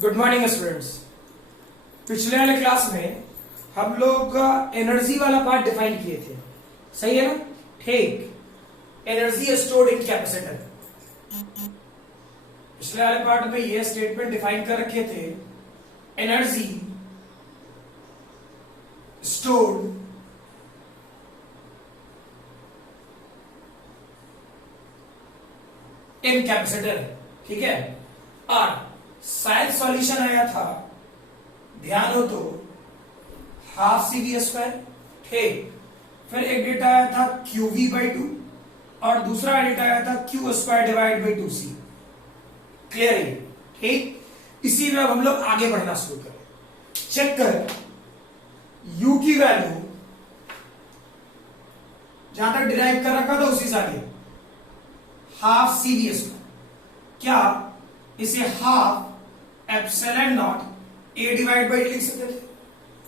Good morning students. पिछले वाले class में हम लोग एनर्जी वाला पार्ट डिफाइन किए थे, सही है ना? ठीक, एनर्जी स्टोर्ड इन कैपेसिटर। पिछले वाले पार्ट में ये स्टेटमेंट डिफाइन कर रखे थे, एनर्जी स्टोर्ड इन कैपेसिटर, ठीक है। और शायद सॉल्यूशन आया था, ध्यान हो तो, हाफ सी वी स्क्वायर, ठीक। फिर एक डेटा आया था क्यू वी बाई टू और दूसरा डेटा आया था Q square divide by two C. Clear है? ठीक। इसी में अब हम लोग आगे बढ़ना शुरू करें। चेक कर u की वैल्यू जहां तक डिराइव कर रखा था उसी से आगे हाफ सी वी स्क्वायर, क्या इसे half epsilon naught a divide by लिख सकते थे?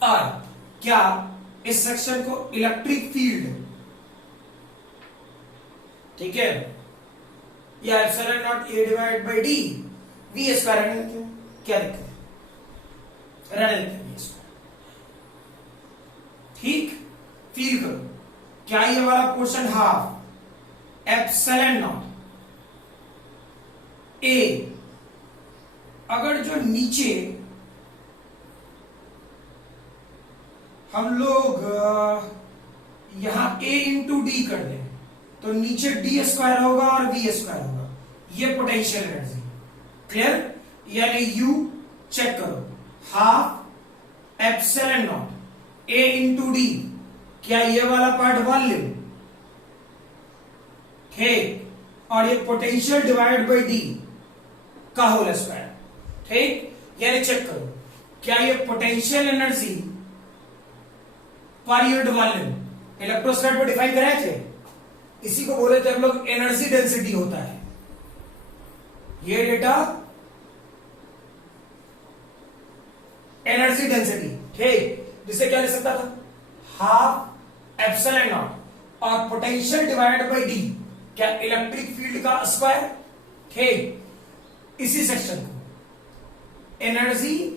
और क्या इस सेक्शन को इलेक्ट्रिक फील्ड, ठीक है, या epsilon naught a divide by d v square रहने देते हैं? क्या दिक्कत है? रहने देते हैं वी स्क्वायर। ठीक, फील करो, क्या ये वाला पोर्शन हाफ एप्सिलॉन नॉट ए, अगर जो नीचे हम लोग यहां a इंटू डी कर दें तो नीचे डी स्क्वायर होगा और वी स्क्वायर होगा, ये पोटेंशियल एनर्जी। क्लियर? यानी u चेक करो, half epsilon naught a into D, क्या ये वाला पार्ट वॉल्यूम, ठीक, और ये पोटेंशियल डिवाइड बाई डी का होल स्क्वायर, ठीक। यानी चेक करो, क्या ये पोटेंशियल एनर्जी पर यूनिट वॉल्यूम इलेक्ट्रोस्टैट पर डिफाइन कराए थे? इसी को बोले थे हम लोग एनर्जी डेंसिटी होता है। ये डेटा एनर्जी डेंसिटी, ठीक, जिसे क्या लिख सकता था? हाफ एप्सिलॉन नॉट और पोटेंशियल डिवाइड बाई डी, क्या इलेक्ट्रिक फील्ड का स्क्वायर, ठीक। इसी सेक्शन को एनर्जी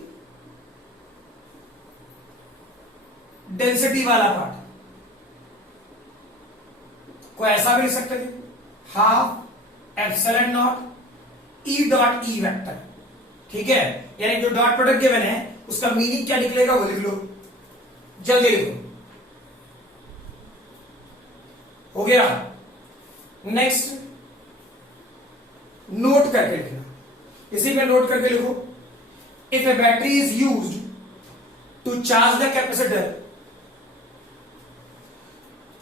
डेंसिटी वाला पार्ट को ऐसा भी लिख सकते थे, half epsilon not E dot E vector, ठीक है। यानी जो डॉट प्रोडक्ट गिवन है उसका मीनिंग क्या निकलेगा वो लिख लो, जल्दी लिखो। हो गया? नेक्स्ट नोट करके लिखना, इसी में नोट करके लिखो, if a battery is used to charge the capacitor,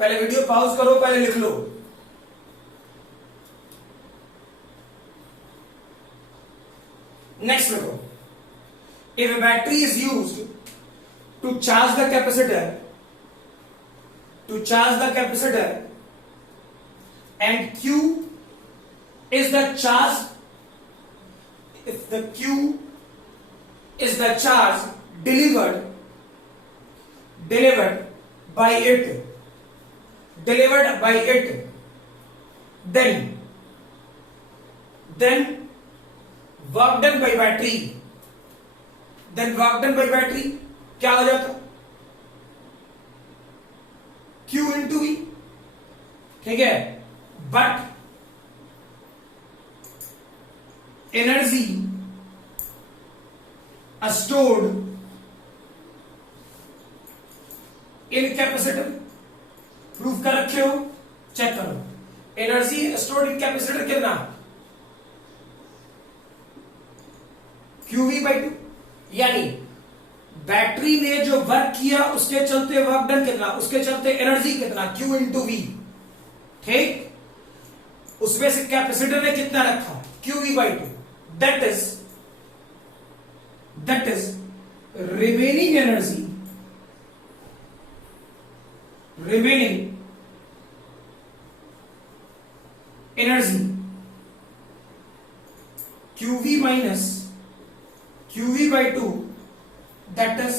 पहले वीडियो पॉज करो, पहले लिख लो। नेक्स्ट लिखो, if a battery is used to charge the capacitor, and Q is the charge, if the Q is the charge delivered by it, then work done by battery, क्या हो जाता? Q into V, ठीक है। But energy stored in capacitor, proof कर रखे हो, check करो। Energy stored in capacitor कितना? QV बाई टू, यानी बैटरी ने जो वर्क किया उसके चलते वर्क डन कितना, उसके चलते एनर्जी कितना, Q इंटू वी, ठीक। उसमें से कैपेसिटर ने कितना रखा? QV by two, that is remaining energy, QV minus QV by two, that is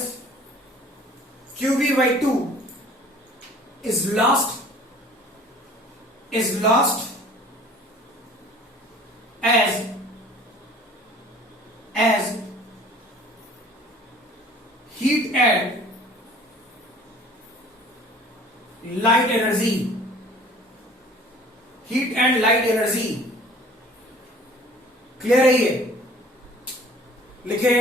QV by two is lost as heat and light energy, heat and light energy. Clear है ये? लिखे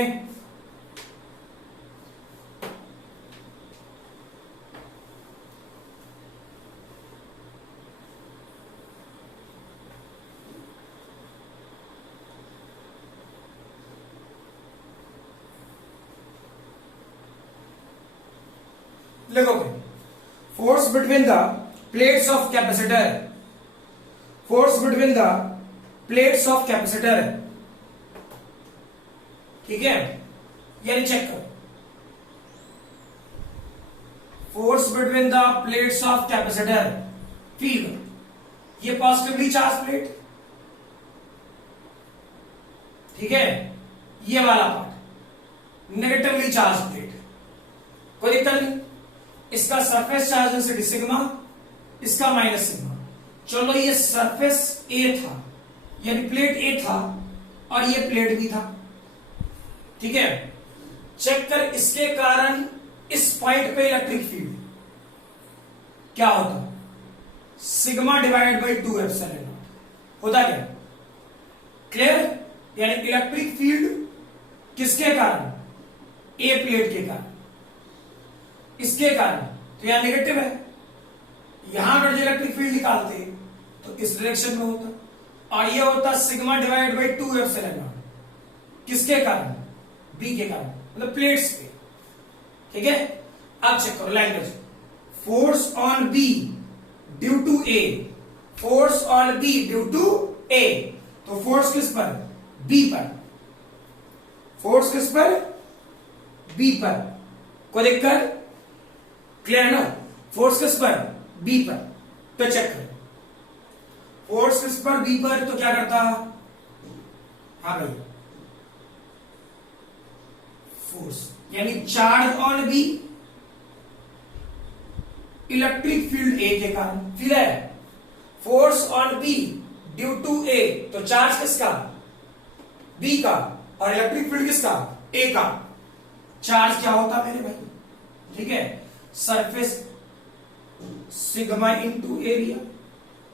लिखोगे force between the plates of capacitor, force between the plates of capacitor. ठीक है, यानी check करो, force between the plates of capacitor. Feel करो, ये पॉजिटिवली चार्ज प्लेट, ठीक है, ये वाला पार्ट नेगेटिवली चार्ज प्लेट। कोई दिक्कत नहीं, इसका सरफेस चार्ज डेंसिटी सिग्मा, इसका माइनस सिग्मा। चलो ये सरफेस ए था, यानी प्लेट ए था, और ये प्लेट भी था। ठीक है, चेक कर, इसके कारण इस पॉइंट पे इलेक्ट्रिक फील्ड क्या होता? Sigma divide by 2 epsilon not होता क्या? क्लियर? यानी इलेक्ट्रिक फील्ड किसके कारण? ए प्लेट के कारण, इसके कारण, तो यहां नेगेटिव है। यहां अगर जो इलेक्ट्रिक फील्ड निकालते तो इस डायरेक्शन में होता, और ये होता sigma divide by 2 epsilon not. किसके कारण? बी के कारण, मतलब प्लेट्स पे। ठीक है, अब चेक करो language. Force on B due to A, force on B due to A, तो फोर्स किस पर? बी पर। फोर्स किस पर? बी पर। कोई दिक्कत? क्लियर ना? फोर्स किस पर? बी पर। तो चेक करें, फोर्स किस पर? बी पर, तो क्या करता? हाँ भाई, फोर्स यानी charge on B, electric field A के कारण। फील है? Force on B due to A, तो चार्ज किसका? बी का, और इलेक्ट्रिक फील्ड किसका? ए का। चार्ज क्या होता मेरे भाई? ठीक है, सरफेस सिग्मा इंटू एरिया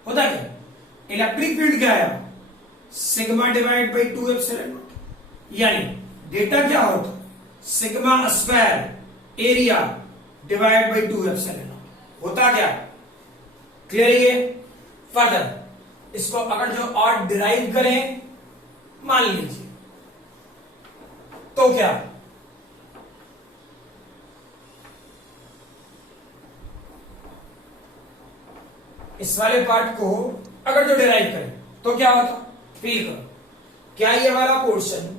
होता क्या? इलेक्ट्रिक फील्ड क्या है? Sigma divide by 2 epsilon not. यानी डेटा क्या होता? Sigma square area divide by 2 epsilon not होता क्या? क्लियर? ये फर्दर इसको अगर जो और डिराइव करें, मान लीजिए, तो क्या? इस वाले पार्ट को अगर जो डिराइव करें तो क्या होता? फील करो, क्या ये वाला portion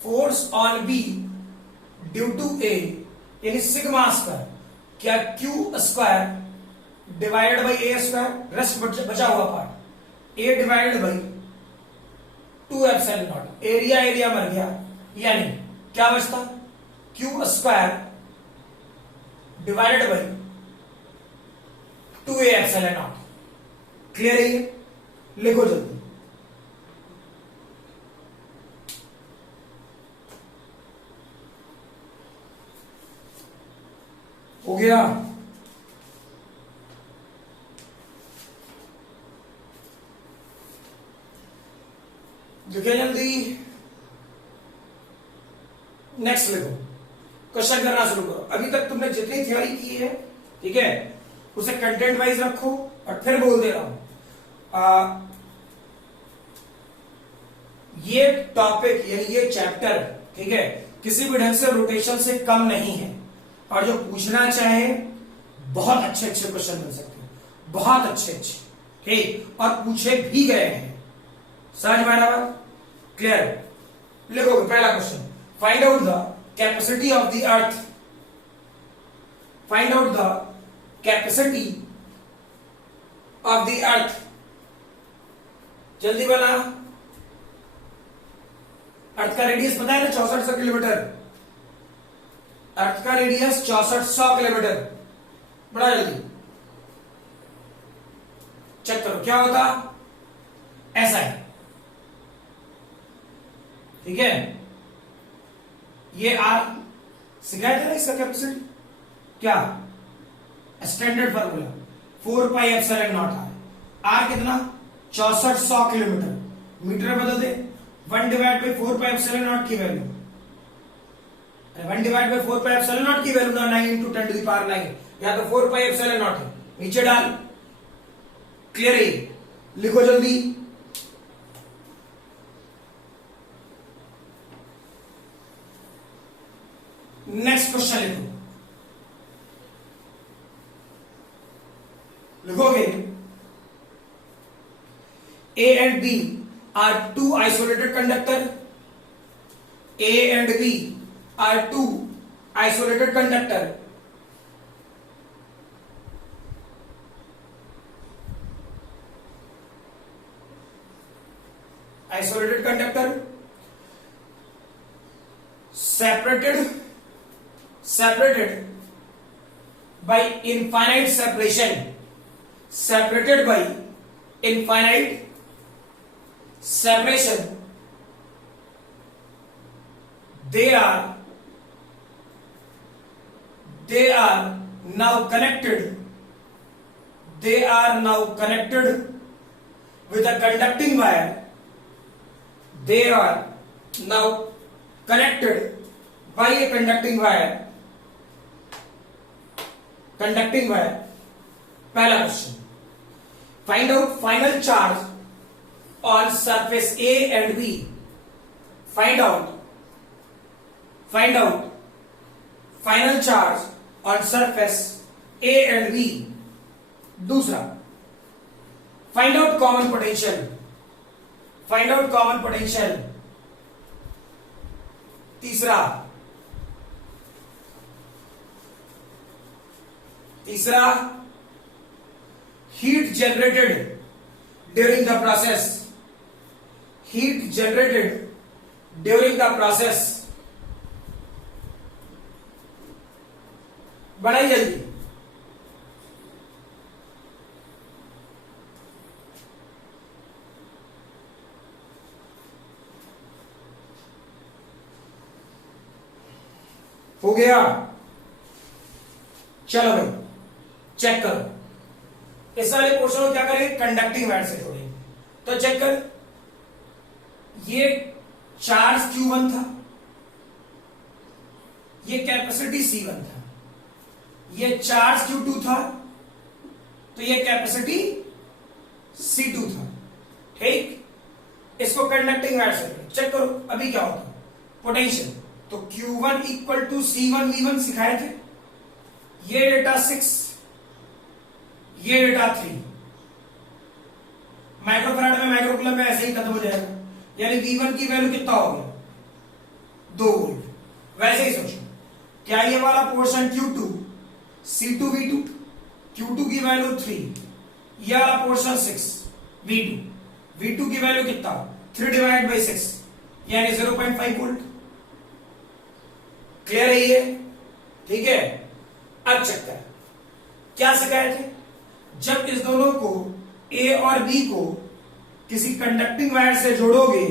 force on B due to A यानी सिग्मा स्क्वायर, क्या Q square divided by A square, rest बचा हुआ part A divided by 2 epsilon naught, area area मर गया, यानी क्या बचता? Q square divided by 2a epsilon naught. Clear है ये? लिखो जल्दी। हो गया? लिखे जल्दी। नेक्स्ट लिखो, क्वेश्चन करना शुरू करो। अभी तक तुमने जितनी थ्योरी की है, ठीक है, उसे कंटेंट वाइज रखो, और फिर बोल दे रहा हूं, ये टॉपिक यानी ये चैप्टर, ठीक है, किसी भी ढंग से रोटेशन से कम नहीं है, और जो पूछना चाहे बहुत अच्छे अच्छे क्वेश्चन मिल सकते हैं, बहुत अच्छे अच्छे, ठीक, और पूछे भी गए हैं। समझ में आ रहा बात? क्लियर? लिखोगे पहला question, find out the capacity of the earth, find out the capacity of the earth. जल्दी बना। अर्थ का रेडियस पता है ना? 6400 किलोमीटर। अर्थ का रेडियस 6400 किलोमीटर। बड़ा जल्दी चेक करो क्या होता? ऐसा है, ठीक है, ये आर, सिखाया था ना इसका कैपेसिटी क्या, standard formula 4 pi epsilon naught R कितना 6400 किलोमीटर, मीटर में बदल दे 1 divide by 4 pi epsilon naught की value, 1 divide by 4 pi epsilon naught की वैल्यू ना 9 इंटू 10 टू द पावर 9, या तो 4 पाई एप्सिलॉन नॉट है, नीचे डाल, क्लियर है, लिखो जल्दी। नेक्स्ट क्वेश्चन लिखो, लिखोगे A and B are two isolated conductor, A and B are two isolated conductor, isolated conductor separated by infinite separation, separated by infinite separation, they are now connected, they are now connected with a conducting wire, they are now connected by a conducting wire, पहला question, find out final charge on surface A and B, find out final charge on surface A and B, दूसरा find out common potential, तीसरा heat generated during the process, बढ़ाई जल्दी, हो गया, चलो भाई check करो, इस वाले पोर्शन को क्या करेंगे, कंडक्टिंग वायर से जोड़ेंगे, तो चेक कर, ये चार्ज Q1 था, ये कैपेसिटी C1 था, ये चार्ज Q2 था, तो ये कैपेसिटी C2 था, ठीक, इसको कंडक्टिंग वायर से चेक करो, अभी क्या होता है पोटेंशियल, तो Q1 equal to C1 V1 सिखाए थे, ये डेटा 6, ये डेटा 3, माइक्रोफैराड में माइक्रोकूलम में ऐसे ही खत्म हो जाएगा, यानी V1 की वैल्यू कितना हो गया 2 वोल्ट, वैसे ही सोचो, क्या ये वाला portion Q2 C2 V2, Q2 की वैल्यू 3, ये वाला पोर्शन 6 V2 की वैल्यू कितना 3 डिवाइड बाई 6 यानी 0.5 वोल्ट, क्लियर है ये, ठीक है। अब चेक कर, क्या सिखाए थे, जब इस दोनों को A और B को किसी कंडक्टिंग वायर से जोड़ोगे,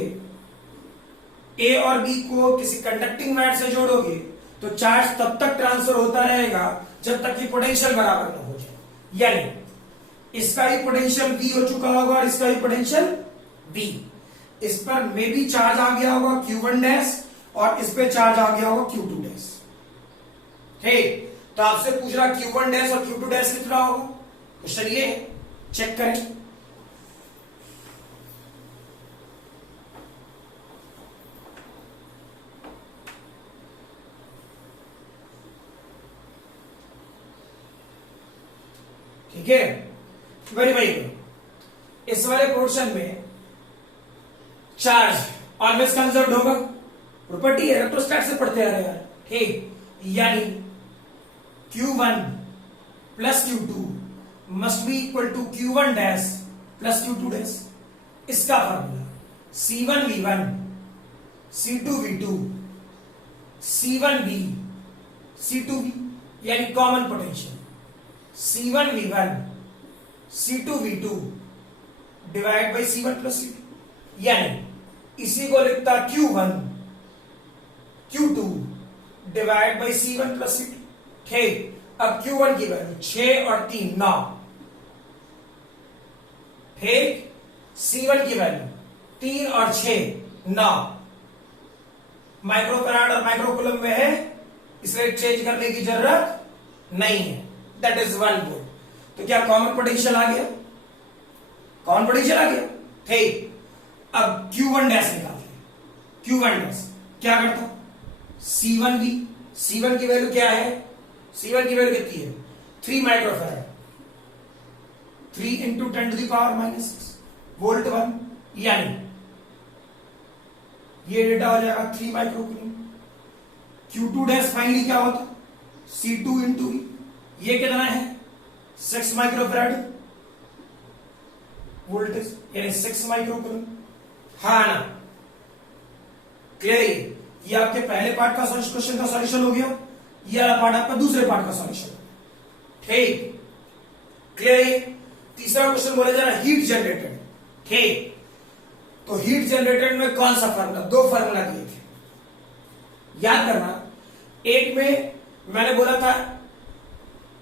A और B को किसी कंडक्टिंग वायर से जोड़ोगे तो चार्ज तब तक ट्रांसफर होता रहेगा जब तक कि पोटेंशियल बराबर न हो जाए, यानी इसका ही पोटेंशियल V हो चुका होगा और इसका ही पोटेंशियल V, इस पर मे भी चार्ज आ गया होगा Q1 डैश और इस पे चार्ज आ गया होगा Q2 डैश, ठीक, तो आपसे पूछ रहा Q1 डैश और Q2 डैश कितना होगा, क्वेश्चन ये चेक करें, ठीक है, वेरीफाई करो, इस वाले पोर्शन में चार्ज ऑलवेज कंजर्व्ड होगा, प्रॉपर्टी है इलेक्ट्रोस्टैट से पढ़ते आ रहे हैं, ठीक, यानी Q1 plus Q2 must be equal to Q1 dash plus Q2 dash, इसका formula C1 V1 C2 V2 C1 V C2 V, यानी common potential C1 V1 C2 V2 divide by C1 plus C2, यानी इसी को लिखता Q1 Q2 divide by C1 plus C2। ठीक, अब Q1 की value 6 और 3 9। ठीक, C1 की वैल्यू 3 और 6 9। माइक्रोफैराड और माइक्रोकूलम में है, इसलिए चेंज करने की जरूरत नहीं है। That is 1 volt. तो क्या कॉमन पोटेंशियल आ गया? कॉमन पोटेंशियल आ गया। ठीक, अब Q1 डैश निकालते हैं। Q1 डैश क्या करता? C1 की वैल्यू क्या है? C1 की वैल्यू कितनी है? 3 माइक्रोफैराड। 3 इंटू 10⁻⁻6 वोल्ट 1, यानी ये डेटा हो जाएगा 3 माइक्रोकूलम। Q2 डैश फाइनली क्या होता? C2 इंटू ये कितना है? 6 माइक्रोफैराड वोल्टेज, यानी 6 माइक्रोकूलम। हाँ ना? क्लियर? ये आपके पहले पार्ट का क्वेश्चन का सॉल्यूशन हो गया। ये वाला पार्ट आपका दूसरे पार्ट का सॉल्यूशन। ठीक, क्लियर? तीसरा क्वेश्चन बोला जा रहा है हीट जनरेटेड। ठीक, तो हीट जनरेटेड में कौन सा फार्मूला? 2 फार्मूला दिए थे, याद करना। एक में मैंने बोला था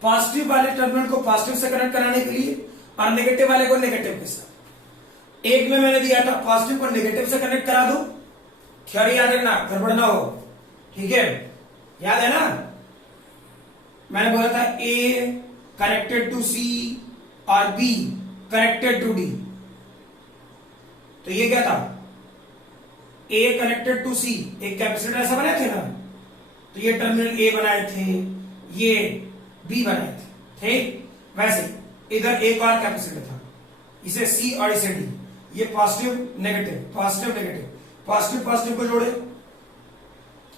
पॉजिटिव वाले टर्मिनल को पॉजिटिव से कनेक्ट कराने के लिए और नेगेटिव वाले को नेगेटिव के साथ। एक में मैंने दिया था पॉजिटिव को नेगेटिव से कनेक्ट करा दो। थ्योरी याद रखना, गड़बड़ ना हो। ठीक है, याद है ना? मैंने बोला था ए कनेक्टेड टू सी और बी कनेक्टेड टू डी। तो ये क्या था? ए कनेक्टेड टू सी, एक कैपेसिटर ऐसा बनाए थे ना, तो ये टर्मिनल ए बनाए थे, ये बी बनाए थे। ठीक, वैसे इधर एक और कैपेसिटर था, इसे सी और इसे डी। ये positive negative, positive negative, positive positive को जोड़े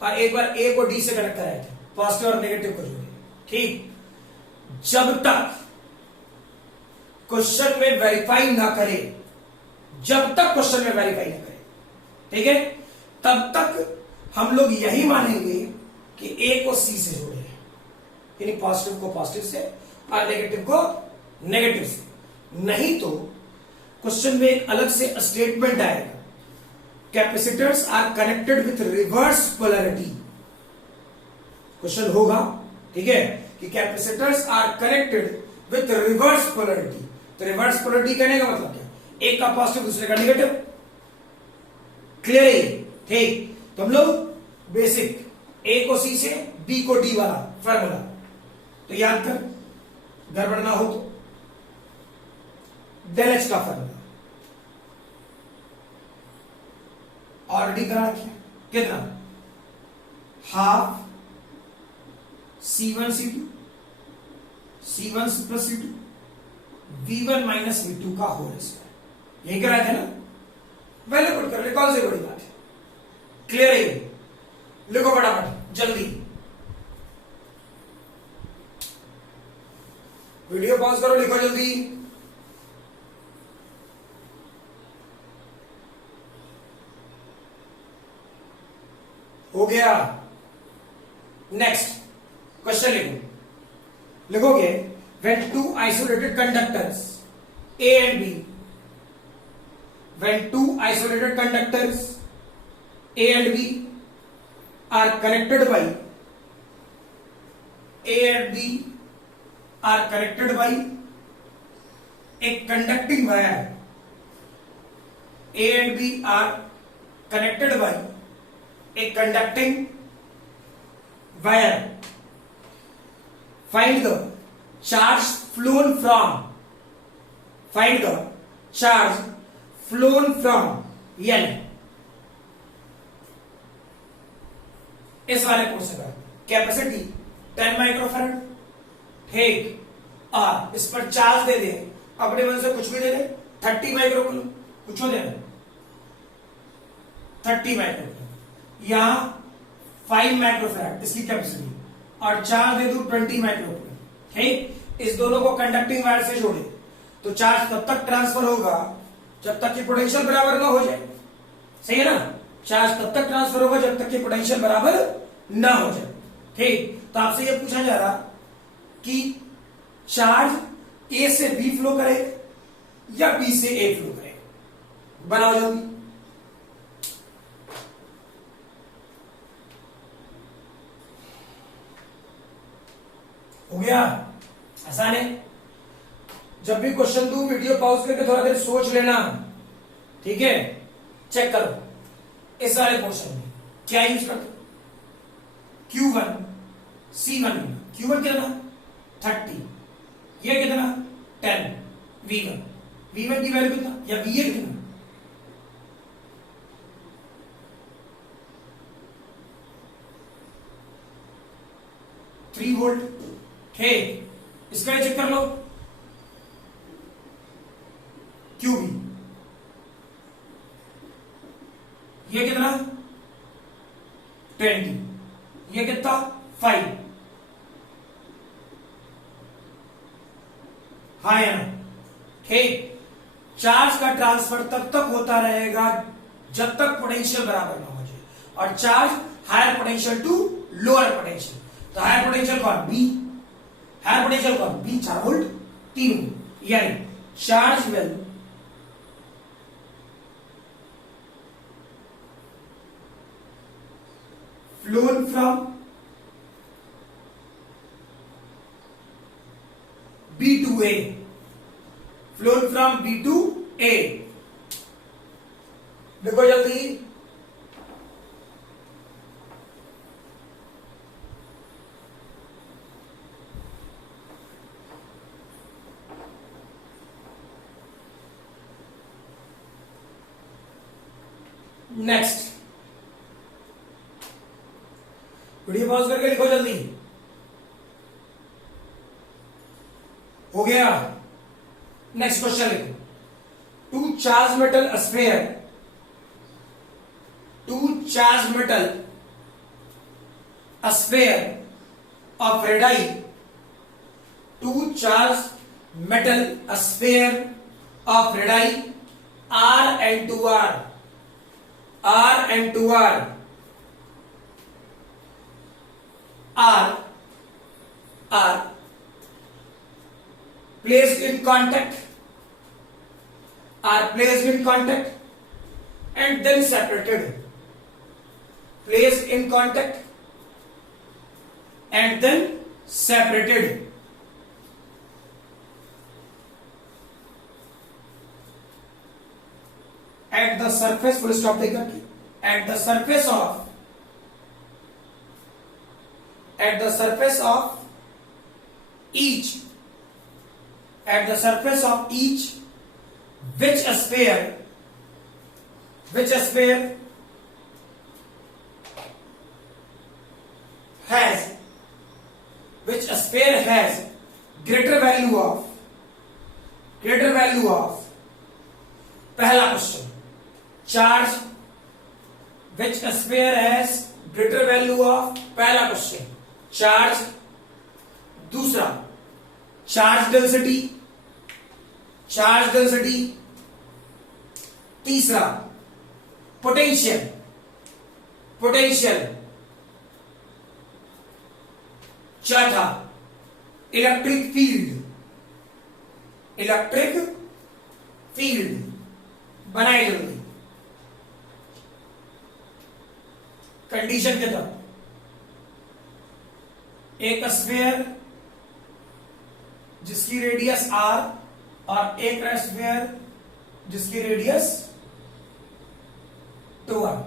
और एक बार ए को डी से कनेक्ट कराए थे, पॉजिटिव और नेगेटिव को जोड़े। ठीक, जब तक क्वेश्चन में वेरीफाई ना करे, जब तक क्वेश्चन में वेरीफाई ना करे, ठीक है, तब तक हम लोग यही मानेंगे कि ए को सी से जोड़े, यानी पॉजिटिव को पॉजिटिव से और नेगेटिव को नेगेटिव से। नहीं तो क्वेश्चन में एक अलग से स्टेटमेंट आएगा, capacitors are connected with reverse polarity. Question होगा, ठीक है, कि capacitors are connected with reverse polarity. तो रिवर्स पोलैरिटी कहने का मतलब क्या? एक का पॉजिटिव दूसरे का नेगेटिव। क्लियर है? ठीक, तो हम लोग बेसिक ए को सी से बी को डी वाला फार्मूला तो याद कर, गड़बड़ ना हो तो। डेल एच का फार्मूला ऑलरेडी करा रखिए, कितना? Half C1 C2 C1 plus C2 V1 minus V2 का होल स्क्वायर। यही कराए थे ना? वैल्यू पुट कर ले, कौन सी बड़ी बात है? क्लियर है? लिखो फटाफट जल्दी, वीडियो पॉज करो, लिखो जल्दी। हो गया? नेक्स्ट क्वेश्चन लिखो। लिखोगे when two isolated conductors A and B, when two isolated conductors A and B are connected by A and B are connected by a conducting wire, A and B are connected by a conducting wire, find the charge flown from, find the charge flown from N। इस वाले question का capacity 10 microfarad, ठीक, और इस पर charge दे दे, अपने मन से कुछ भी दे दे, 30 माइक्रोकूलम, कुछ हो देना 30 माइक्रोकूलम, यहां 5 माइक्रोफैराड इसकी कैपेसिटी, और चार्ज दे दू 20 माइक्रोकूलम। ठीक, इस दोनों को कंडक्टिंग वायर से जोड़े तो चार्ज तब तक ट्रांसफर होगा जब तक कि पोटेंशियल बराबर ना हो जाए। सही है ना? चार्ज तब तक ट्रांसफर होगा जब तक कि पोटेंशियल बराबर ना हो जाए। ठीक, तो आपसे यह पूछा जा रहा कि चार्ज ए से बी फ्लो करे या बी से ए फ्लो करे, बनाओ जल्दी। हो गया? आसान है। जब भी क्वेश्चन दूं वीडियो पॉज करके थोड़ा देर सोच लेना, ठीक है? चेक करो इस वाले क्वेश्चन में क्या यूज करते, Q1 C1, Q1 कितना 30, ये कितना 10, V1 की वैल्यू कितना या VA कितना, V3 ठीक। इसका चेक कर लो QB, ये कितना 20, ये कितना 5, हाँ या ना? ठीक। चार्ज का ट्रांसफर तब तक होता रहेगा जब तक पोटेंशियल बराबर ना हो जाए, और charge higher potential to lower potential. तो हायर पोटेंशियल कौन बी, हायर पोटेंशियल कौन बी 4 वोल्ट 3, यानी charge will flown from B to A, flown from B to A। देखो जल्दी, नेक्स्ट वीडियो पॉज करके लिखो जल्दी। हो गया? नेक्स्ट क्वेश्चन लिखो, two charge metal sphere, two charge metal sphere of radii, two charge metal sphere of radii R and 2R, R and 2R are placed in contact, are placed in contact and then separated, placed in contact and then separated। At the surface, full stop देकर के, at the surface of, at the surface of each, at the surface of each, which sphere has, which sphere has greater value of, पहला question, charge which sphere has greater value of, पहला question charge, दूसरा charge density, तीसरा potential, चौथा electric field बनाए जल्दी। Condition के तहत एक स्फीयर जिसकी रेडियस r और एक स्फीयर जिसकी रेडियस 2r,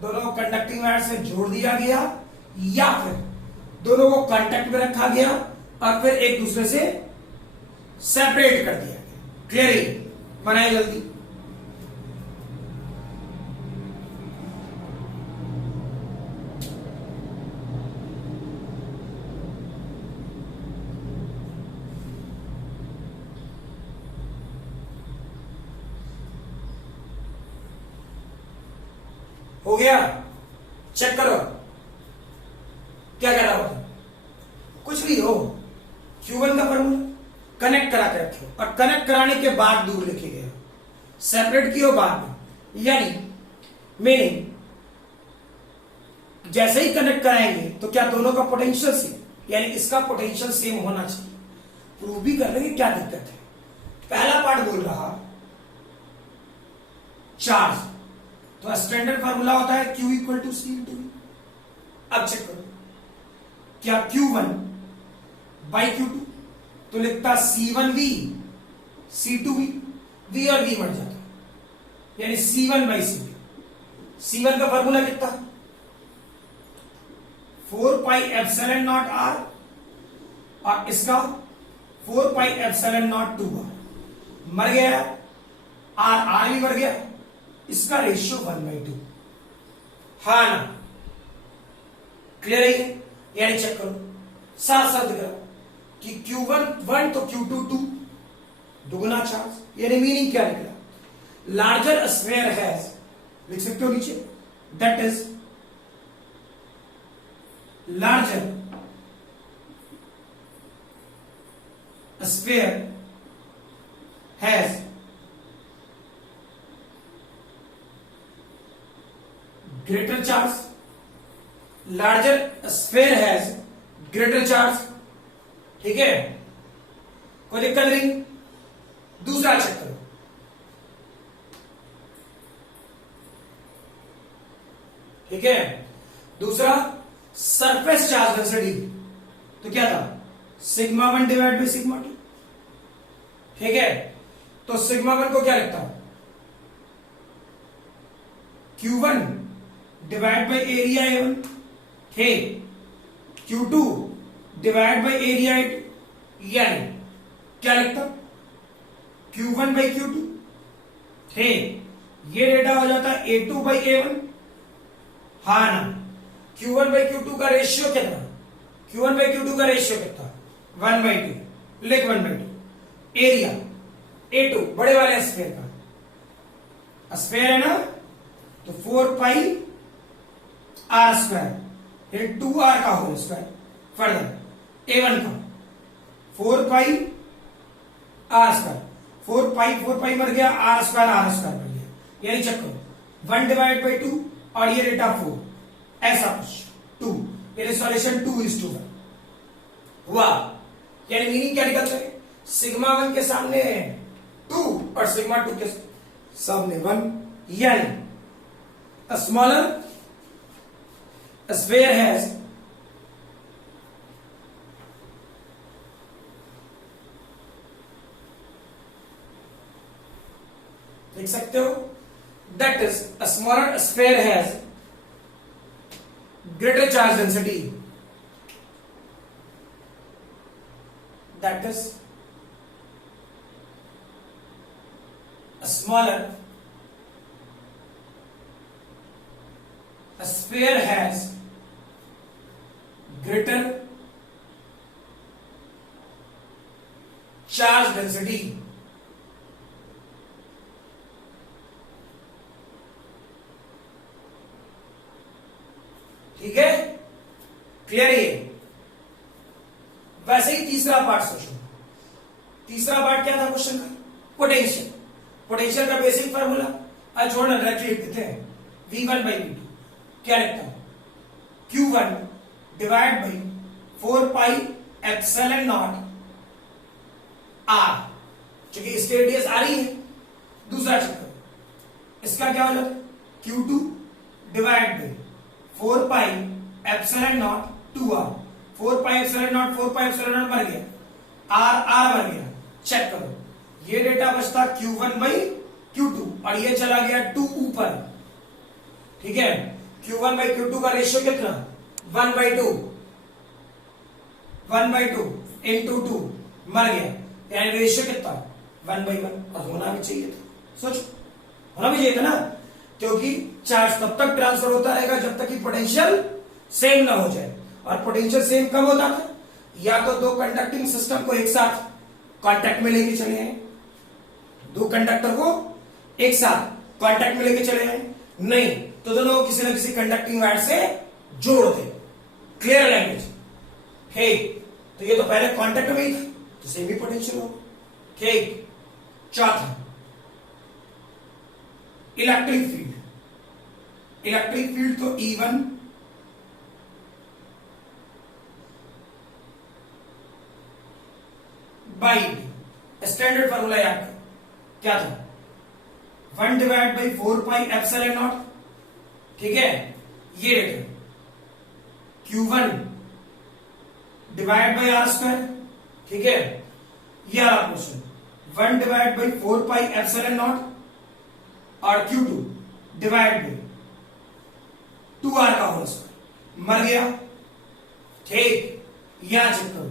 दोनों को कंडक्टिंग वायर से जोड़ दिया गया या फिर दोनों को कांटेक्ट में रखा गया और फिर एक दूसरे से सेपरेट कर दिया गया। क्लियर? बनाए जल्दी। हो गया? चेक करो क्या कह रहा होता, कुछ भी हो Q1 का फॉर्मूला कनेक्ट करा के रखो और कनेक्ट कराने के बाद दूर लिखे गए, सेपरेट किए बाद में, यानी मीनिंग जैसे ही कनेक्ट कराएंगे तो क्या दोनों का पोटेंशियल सेम, यानी इसका पोटेंशियल सेम होना चाहिए। प्रूव भी कर लेंगे, क्या दिक्कत है। पहला पार्ट बोल रहा चार्ज, तो स्टैंडर्ड फार्मूला होता है Q equal to C into V। अब चेक करो क्या Q1 बाई Q2, तो लिखता C1V C2V, V और V मर जाता, यानी C1 बाई C2। C1 का फॉर्मूला कितना, 4 पाई एप्सिलॉन नॉट R, और इसका 4 पाई एप्सिलॉन नॉट 2R। मर गया R भी मर गया, इसका रेशियो 1/2। हाँ ना, क्लियर है ये? यानी चेक करो, साथ साथ करो कि Q1 1 तो Q2 2, दुगुना चार्ज। यानी मीनिंग क्या निकला, लार्जर स्फीयर हैज, लिख सकते हो नीचे, that is larger sphere has greater charge, larger sphere has greater charge. ठीक है, कोई दिक्कत नहीं। दूसरा चेक करो, ठीक है, दूसरा सरफेस चार्ज डेंसिटी, तो क्या था, सिग्मा 1 डिवाइड बाई सिग्मा 2। ठीक है, तो सिग्मा 1 को क्या लिखता हूं, Q1 divide by area A1, ठीक, Q2 divide by area A2, यानी क्या लिखता हूं, Q1 बाई Q2, ठीक, ये डेटा हो जाता A2 बाई A1। हाँ ना, Q1 बाई Q2 का रेशियो कितना, Q1 बाई Q2 का रेशियो कितना, 1/2, लिख 1/2। एरिया A2 बड़े वाले स्फीयर का, स्फीयर है ना, तो 4 पाई R स्क्वायर, ये 2R का होल स्क्वायर। फर्दर A1 का 4 पाई R स्क्वायर, 4 पाई मर गया, R स्क्वायर मर गया, यही चेक करो, 1 डिवाइड बाई 2, और ये डेटा 4, ऐसा कुछ 2, यानी सॉल्यूशन 2:1 हुआ। यानी मीनिंग क्या निकलता है, सिग्मा 1 के सामने 2 और सिग्मा 2 के सामने 1, यानी a smaller sphere has लिख सकते हो, that is a smaller sphere has greater charge density, that is a smaller sphere has greater charge density। ठीक है, क्लियर है ये? वैसे ही तीसरा पार्ट सोचो, तीसरा पार्ट क्या था क्वेश्चन का, पोटेंशियल। पोटेंशियल का बेसिक फार्मूला आज छोड़ना, डायरेक्टली लिख देते हैं, V1 बाई V2, क्या लिखता हूं, Q1 divide by 4 pi epsilon not R, क्योंकि इसकी रेडियस आ रही है। दूसरा चक्कर, इसका क्या होगा, Q2 divide by 4 pi epsilon naught 2R, 4 pi epsilon not मर गया, R मर गया। चेक करो, ये डेटा बचता Q1 बाई Q2, और ये चला गया 2 ऊपर। ठीक है, Q1 बाई Q2 का रेशियो कितना, 1/2, 1/2 इंटू 2, मर गया, यानी रेशियो कितना, 1/1। और होना भी चाहिए था, सोचो, होना भी चाहिए था ना, क्योंकि चार्ज तब तक ट्रांसफर होता रहेगा जब तक कि पोटेंशियल सेम ना हो जाए। और पोटेंशियल सेम कब होता था, या तो दो कंडक्टिंग सिस्टम को एक साथ कांटेक्ट में लेके चले आए, दो कंडक्टर को एक साथ कांटेक्ट में लेके चले आए, नहीं तो दोनों को किसी न किसी कंडक्टिंग वायर से जोड़ दे। क्लियर लैंग्वेज, ठीक, तो ये तो पहले कांटेक्ट में ही था, तो सेम ही पोटेंशियल हो। ठीक, चौथा इलेक्ट्रिक फील्ड। इलेक्ट्रिक फील्ड तो E1 बाई स्टैंडर्ड फॉर्मूला याद करो, क्या था, 1 divide by 4 pi epsilon naught. ठीक है, ये data Q1 divide by R square, ठीक है, ये आ रहा question, 1 divide by 4 pi epsilon naught और Q2 डिवाइड बाई 2r का होल स्क्वायर, मर गया, ठीक, यहां चेक करो,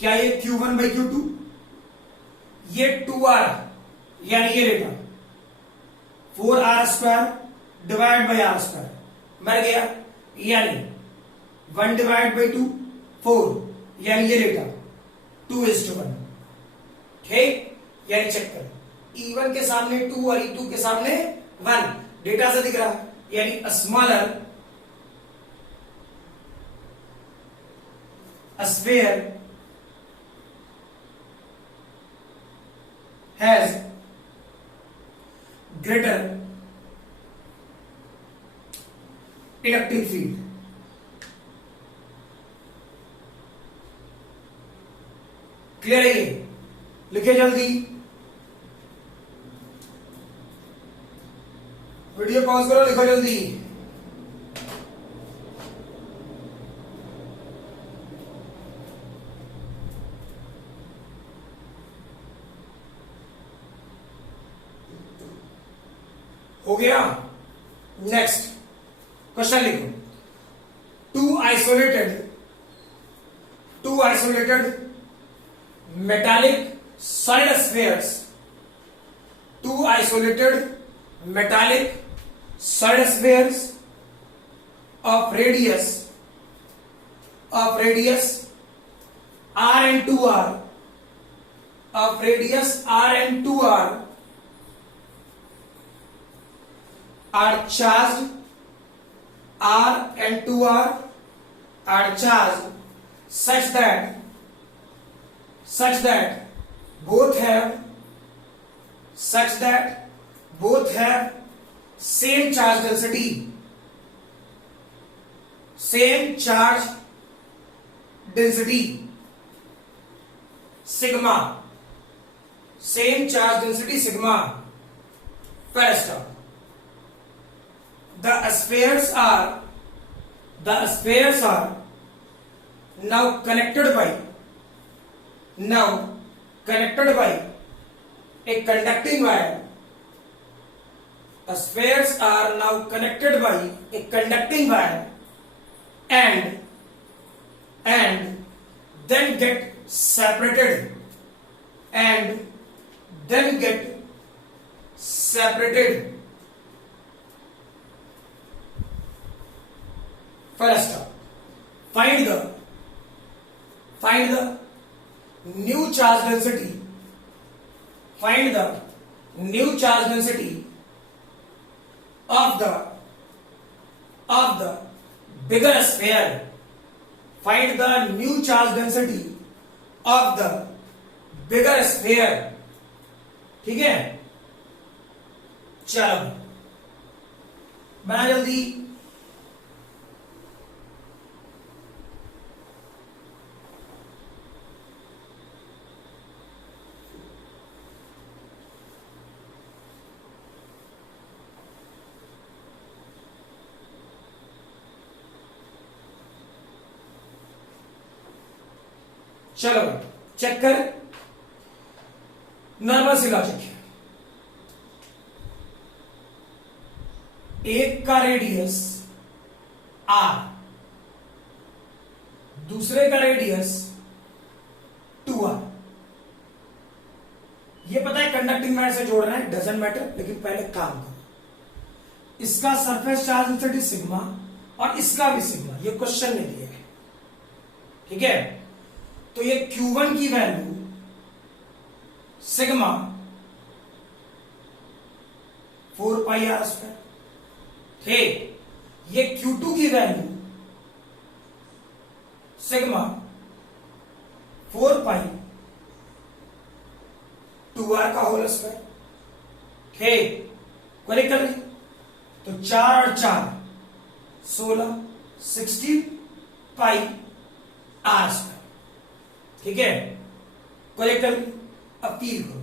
क्या ये Q1 बाई Q2, ये 2r यानी ये ratio 4r square divide by R square, मर गया, यानी 1 डिवाइड बाई 2 4, यानी ये रेटा 2:1, ठीक, यानी चेक करो, E1 के सामने 2 और E2 के सामने 1, डेटा से दिख रहा है, यानी smaller sphere has greater inductive field, clear है ये, लिखे जल्दी, वीडियो पॉज करो, लिखो जल्दी, हो गया। नेक्स्ट क्वेश्चन लिखो, two isolated metallic solid spheres, two isolated metallic solid spheres of radius r and 2r, of radius r and 2r are charged, r and 2r are charged such that both have same charge density, sigma, same charge density sigma. First, the spheres are now connected by a conducting wire. The spheres are now connected by a conducting wire and then get separated First, find the new charge density. Find the new charge density of the bigger sphere. Find the new charge density of the bigger sphere. ठीक है, चलो बना जल्दी, चलो check कर, normal सी logic है, एक का रेडियस r, दूसरे का रेडियस 2r, ये पता है कंडक्टिंग वायर से जोड़ रहे हैं, डजंट मैटर, लेकिन पहले काम करो, इसका सरफेस चार्ज डेंसिटी सिग्मा और इसका भी सिग्मा, ये क्वेश्चन ने दिया है, ठीक है, तो ये Q1 की value sigma 4 pi R square, ठीक, ये Q2 की वैल्यू सिग्मा 4 पाई 2r का होल स्क्वायर, ठीक, करेक्ट कर रही, तो 4 और 4 16 60 पाई आर स्क्वायर, ठीक है, करेक्ट कर, अब फील करो,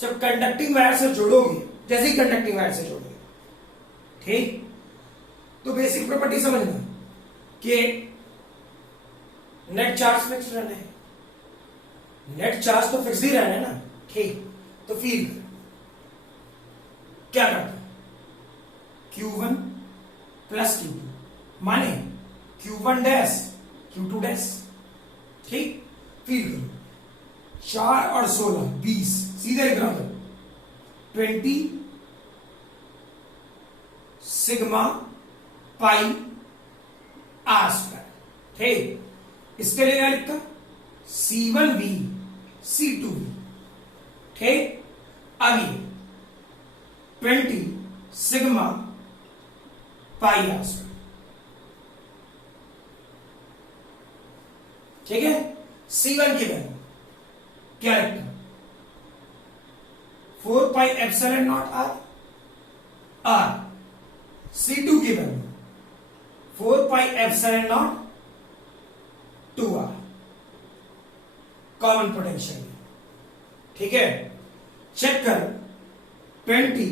जब कंडक्टिंग वायर से जोड़ोगे, जैसे ही कंडक्टिंग वायर से जोड़ोगे, ठीक, तो बेसिक प्रॉपर्टी समझना कि नेट चार्ज फिक्स रहने हैं, नेट चार्ज तो फिक्स ही रहने ना, ठीक। तो फील क्या करता है, Q1 प्लस Q2 माने Q1 डैश Q2 डैश, ठीक। फील करो, 4 और 16 20, सीधे लिख रहा हूं 20 सिग्मा पाई आर स्क्वायर, ठीक। इसके लिए क्या लिखता, C1V C2V, ठीक। अब ये 20 सिग्मा पाई आर स्क्वायर, ठीक है। C1 की वैल्यू क्या लिखता, 4 pi epsilon naught R R. C2 की value 4 pi epsilon naught 2r, common potential, ठीक है। चेक कर, 20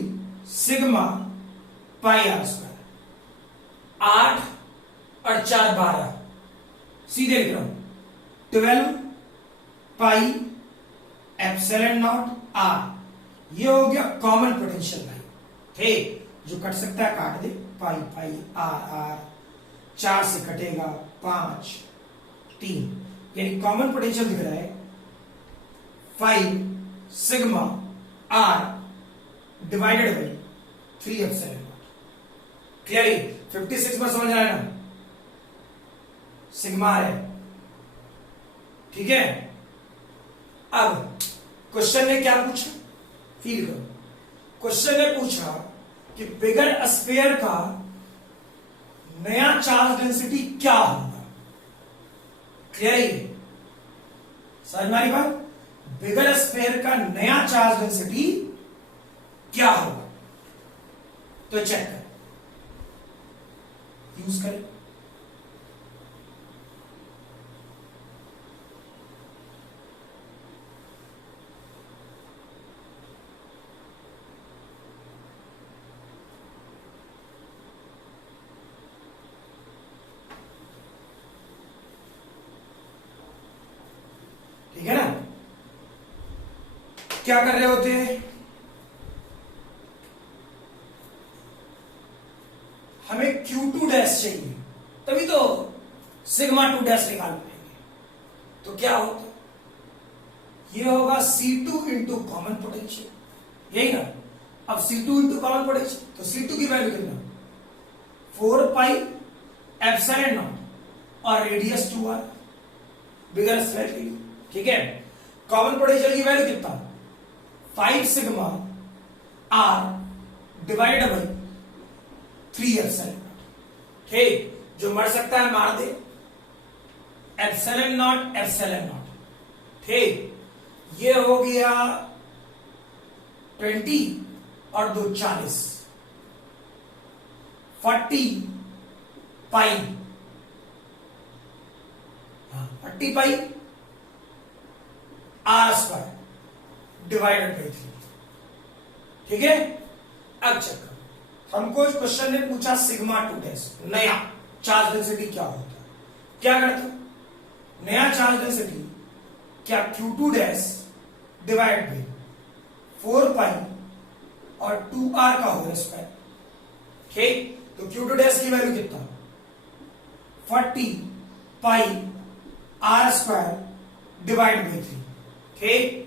सिग्मा पाई आर स्क्वायर, 8 और 4 12, सीधे लिख रहा हूं 12 पाई एप्सिलॉन नॉट आर, ये हो गया कॉमन पोटेंशियल लाइन, ठीक। जो कट सकता है काट दे, पाई पाई आर आर, 4 से कटेगा 5 3, यानी कॉमन पोटेंशियल दिख रहा है 5 sigma R divided by 3 epsilon naught. Clearly 56 में समझ आया ना, सिग्मा है, ठीक है। अब क्वेश्चन ने क्या पूछा, फील करो, क्वेश्चन ने पूछा कि बिगर स्फीयर का नया चार्ज डेंसिटी क्या होगा। क्लियर है, समझ में आ रही बात, बिगर स्फीयर का नया चार्ज डेंसिटी क्या होगा। तो चेक कर, यूज करें, ठीक है ना। क्या कर रहे होते हैं, हमें Q2 डैश चाहिए, तभी तो सिग्मा 2 डैश निकाल पाएंगे। तो क्या होता, ये होगा C2 इंटू कॉमन पोटेंशियल, यही ना। अब C2 इंटू कॉमन पोटेंशियल, तो C2 की वैल्यू कितना, 4 पाई एप्सिलॉन नॉट और रेडियस 2r, बिगर स्फीयर के लिए, ठीक है। कॉमन पोटेंशियल की वैल्यू कितना, 5 sigma r divided by 3 epsilon naught, ठीक। जो मर सकता है मार दे, एप्सिलॉन नॉट, ठीक। ये हो गया 20 और 2 40, 40 पाई, 40 पाई आर स्क्वायर डिवाइडेड बाई 3, ठीक है। अब चेक करो, हमको इस क्वेश्चन ने पूछा सिग्मा 2 डैश नया चार्ज डेंसिटी क्या होता है। क्या करता, नया चार्ज डेंसिटी क्या, Q2 डैश डिवाइड बाई 4 पाई और 2r का होल स्क्वायर, ठीक। तो Q2 डैश की वैल्यू कितना, 40 पाई आर स्क्वायर डिवाइड बाई 3, ठीक।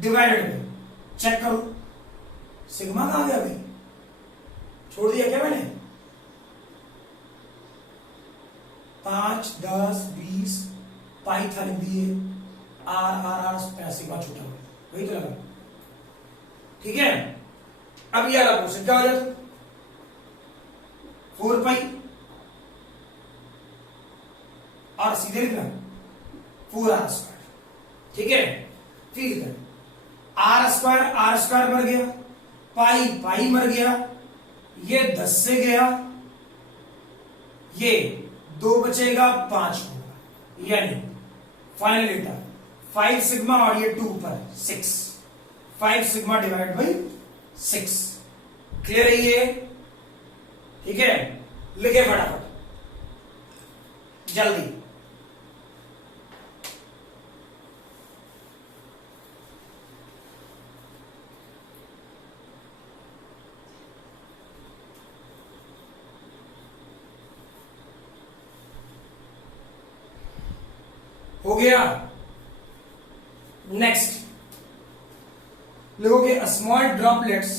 डिवाइडेड बाई, चेक करो सिग्मा कहां गया भाई, छोड़ दिया क्या मैंने, 5 10 20 पाई था लिख दिए, आर आर आर सिग्मा छूटा, वही तो लगा, ठीक है। अब ये वाला क्वेश्चन क्या हो जाता, 4 पाई और सीधे लिखना 4r स्क्वायर, ठीक है। फील कर, आर स्क्वायर मर गया, पाई मर गया, ये 10 से गया, ये 2 बचेगा 5 होगा, यानी फाइनल डेटा 5 सिग्मा और ये 2 पर 6, 5 सिग्मा डिवाइड बाई 6। क्लियर है ये, ठीक है। लिखे फटाफट जल्दी, हो गया। नेक्स्ट लिखोगे small droplets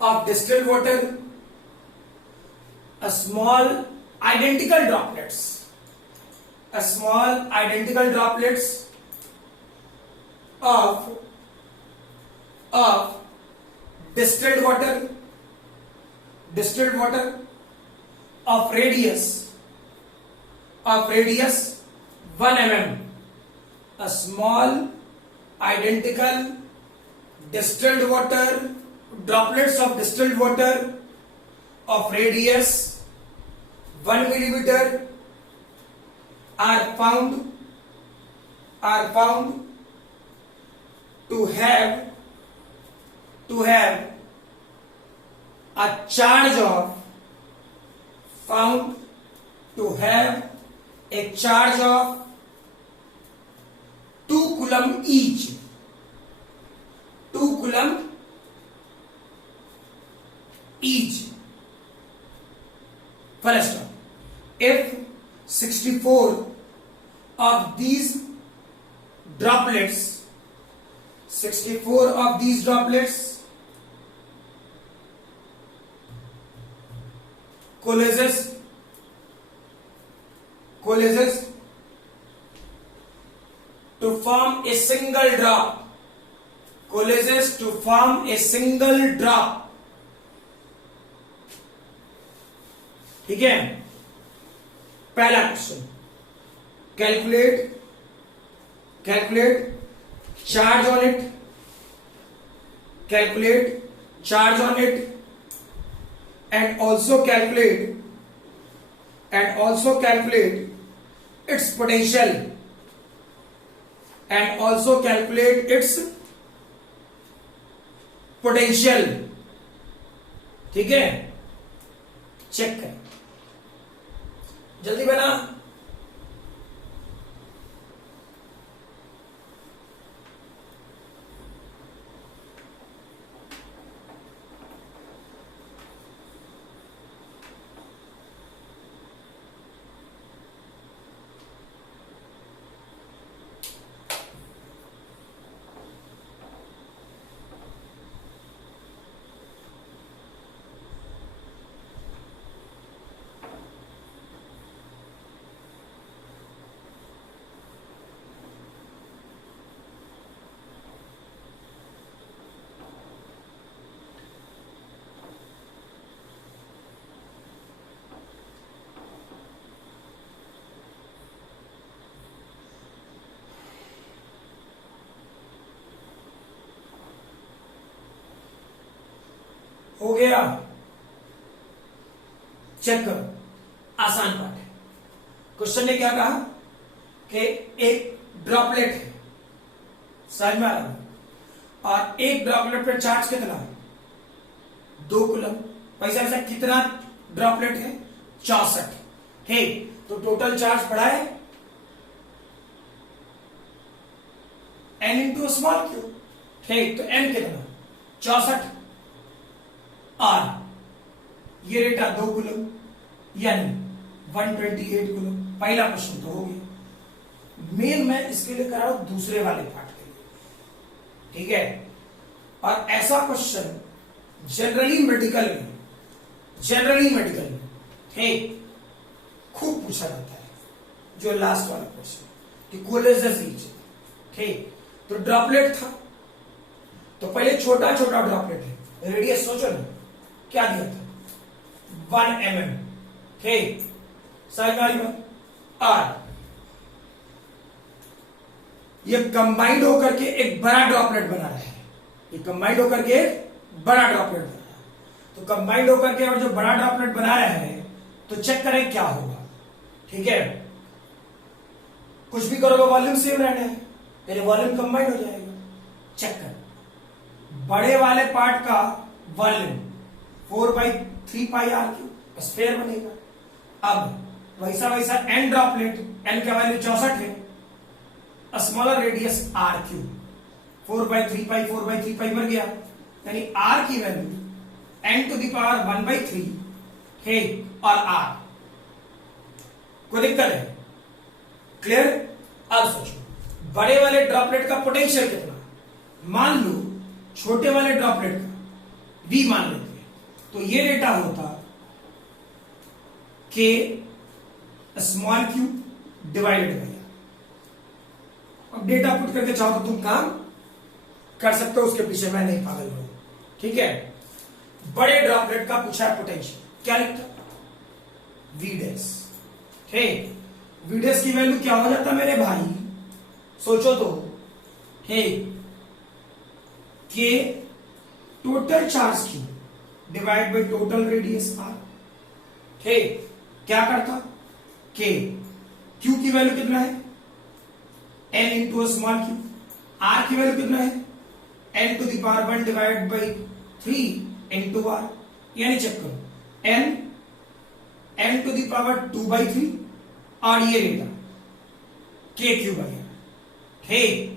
of distilled water, small identical droplets of distilled water of radius 1 mm. A small identical distilled water droplets of distilled water of radius 1 millimeter are found to have a charge of 2 coulomb each. 2 coulomb each. First, if 64 of these droplets coalesces to form a single drop, ठीक है। पहला question, calculate charge on it and also calculate its potential ठीक है। Check करें, जल्दी बना। हो गया, चेक करो, आसान पार्ट है। क्वेश्चन ने क्या कहा कि एक ड्रॉपलेट है, समझ में आ रहा है, और एक ड्रॉपलेट पे चार्ज कितना है 2 कूलम। पैसा कितना ड्रॉपलेट है 64, ठीक। तो टोटल चार्ज पड़ा है n इंटू स्मॉल क्यू, ठीक। तो n कितना 64 और ये रेटा 2 कूलम यानी 128 कूलम। पहला क्वेश्चन तो हो गया। मेन मैं इसके लिए कर रहा हूं दूसरे वाले पार्ट के लिए, ठीक है। और ऐसा क्वेश्चन जनरली मेडिकल में ठीक खूब पूछा जाता है, जो लास्ट वाला क्वेश्चन कि कोलेजस रीजन, ठीक। तो ड्रॉपलेट था, तो पहले छोटा ड्रॉपलेट है, रेडियस सोचो ना क्या दिया था 1 mm, ठीक। समझ में और ये कंबाइंड होकर के एक बड़ा ड्रॉपलेट बना रहा है, ये कंबाइंड होकर के बड़ा ड्रॉपलेट बना रहा है। तो कंबाइंड होकर के और जो बड़ा ड्रॉपलेट बना रहा है, तो चेक करें क्या होगा, ठीक है। कुछ भी करोगे वॉल्यूम सेम रहना है, तेरे वॉल्यूम कंबाइंड हो जाएगा। चेक कर, बड़े वाले पार्ट का volume 4/3 pi R cube sphere बनेगा। अब वैसा एन ड्रॉपलेट, एन का वैल्यू 64 है, smaller radius R cube 4/3 pi बन गया, यानी आर की value n to the power 1/3 है और आर कोई दिक्कत है? क्लियर? अब सोचो बड़े वाले ड्रॉपलेट का पोटेंशियल कितना, मान लो छोटे वाले ड्रॉपलेट का v मान लेते हैं, तो ये डेटा होता k small Q divided by. अब डेटा पुट करके चाहो तो तुम काम कर सकते हो, उसके पीछे मैं नहीं पागल हूं। ठीक है, बड़े ड्रॉपलेट का पूछा है पोटेंशियल, क्या लिखता? v dash. ठीक, v डैश की वैल्यू क्या हो जाता मेरे भाई, सोचो तो, ठीक, k total charge Q divide by total radius r। ठीक, क्या करता? k q की वैल्यू कितना है, n into small cube, r की वैल्यू कितना है, n to the power 1 divide by 3 into r, यानी चेक करो n to the power 2 by 3 और ये डेटा k क्यूब आ गया। ठीक,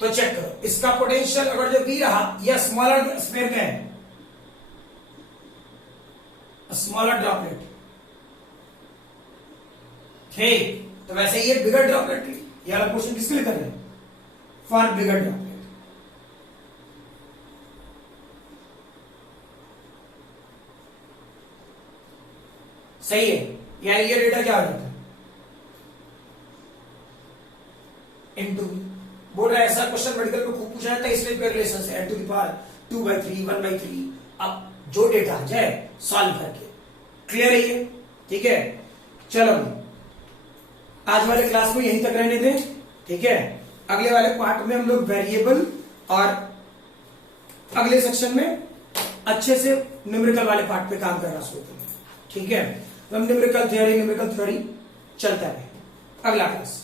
तो चेक करो इसका पोटेंशियल अगर जो v रहा, यह स्मॉलर स्फीयर का है, स्मॉलर ड्रॉपलेट। ठीक, तो वैसे ये बिगर ड्रॉपलेट, ये वाला क्वेश्चन किसके लिए कर रहे हैं? For bigger droplet. सही है, यानी ये डेटा क्या हो जाता है, इनटू। बोल रहा है ऐसा क्वेश्चन मेडिकल में खूब पूछा जाता है, इसलिए रिलेशन से n टू द पावर 2/3 1/3। अब जो डेटा आ जाए सॉल्व करके, क्लियर है ये? ठीक है, चलो आज वाले क्लास में यहीं तक रहने दें। ठीक है, अगले वाले पार्ट में हम लोग वेरिएबल और अगले सेक्शन में अच्छे से न्यूमेरिकल वाले पार्ट पे काम करना शुरू करेंगे। ठीक है, तो हम न्यूमेरिकल थ्योरी चलता है। अगला क्लास